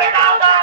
Everalda!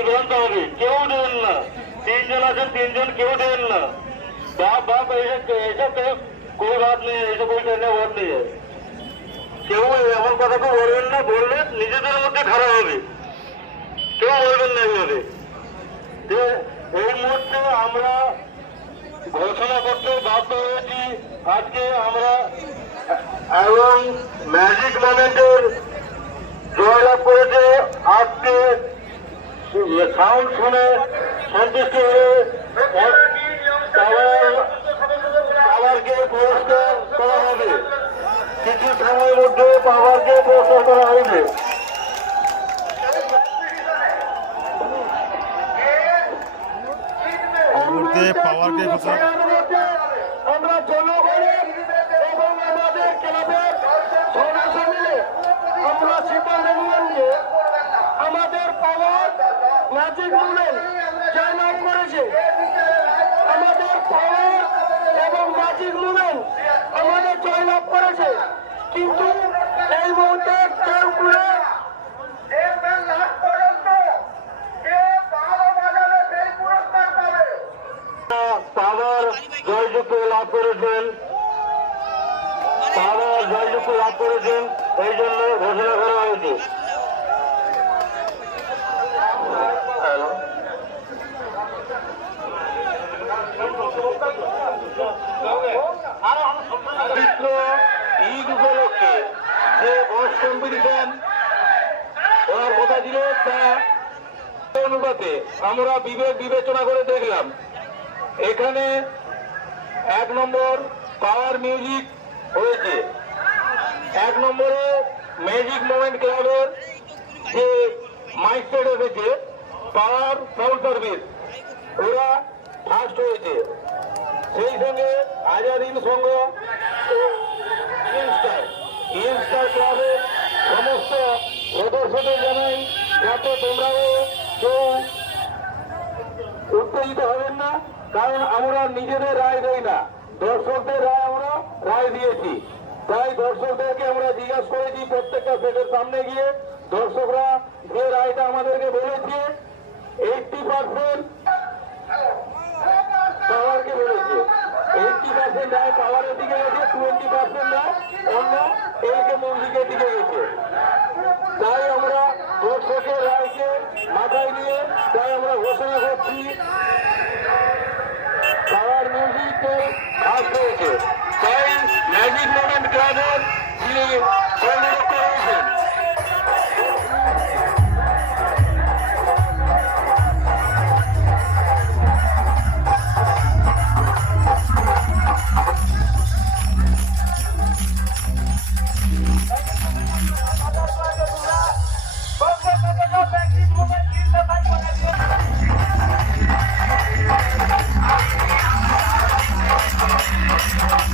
মানুষ বিভ্রান্ত হবে কেউ দেবেন না। তিনজন আছেন, তিনজন কেউ দেবেন না। বাপ বাপ এই মুহূর্তে আমরা ঘোষণা করতে হয়েছি। আজকে আমরা এবং ম্যাজিক মোমেন্টের জয়লাভ করেছে আজকে সাউন্ড শুনে সন্তুষ্ট হয়ে তারা- তাদেরকে পুরস্কার করা হবে। কিছু সময়ের মধ্যে পাওয়ারকে পুরস্কার করা হবে। মুহূর্তে পাওয়ারকে আমরা এবং আমাদের ক্লাবের সদস্য মিলে আমরা সিদ্ধান্ত নিলাম যে আমাদের পাওয়ার ম্যাজিক মুভমেন্ট জয়লাভ করেছে। আমাদের পাওয়ার এবং ম্যাজিক মুভমেন্ট আমাদের জয়লাভ করেছে। কিন্তু এই মুহূর্তে কেউ জয়যুক্ত লাভ করেছেন। পাওয়ার জয়যুক্ত লাভ করেছেন। এই জন্য ঘোষণা করা হয়েছে। পবিত্র ঈদ উপলক্ষে যে কথা ছিল তা অনুপাতে আমরা বিবেক বিবেচনা করে দেখলাম। এখানে এক নম্বর পাওয়ার মিউজিক হয়েছে। এক নম্বরে ম্যাজিক মোমেন্ট ক্লাবের যে মাইক এসেছে, পাওয়ার সাউন্ড সার্ভিস, ওরা ফার্স্ট হয়েছে। সেই সঙ্গে আজাদিন সংঘ ও ইনস্টার সমস্ত সদস্যদের জানাই, যাতে তোমরাও কেউ উত্তেজিত হবেন না, কারণ আমরা নিজেদের রায় দেই না। দর্শকদের রায় আমরা রায় দিয়েছি। তাই দর্শকদেরকে আমরা জিজ্ঞাসা করেছি প্রত্যেকটা সেটের সামনে গিয়ে, দর্শকরা যে রায়টা আমাদেরকে বলেছে এইটটি পার্সেন্ট পাওয়ারকে বলেছে, এইটটি পার্সেন্ট রায় পাওয়ারের দিকে গেছে টোয়েন্টি পার্সেন্ট রায় অন্য এলকে মন্দিরের দিকে গেছে। তাই আমরা দর্শকের রায়কে মাথায় নিয়ে, তাই আমরা ঘোষণা করছি, পাওয়ার মিউজিকে ফার্স্ট হয়েছে তাই ম্যাজিক মোমেন্ট ক্লাবের যিনি কর্মরত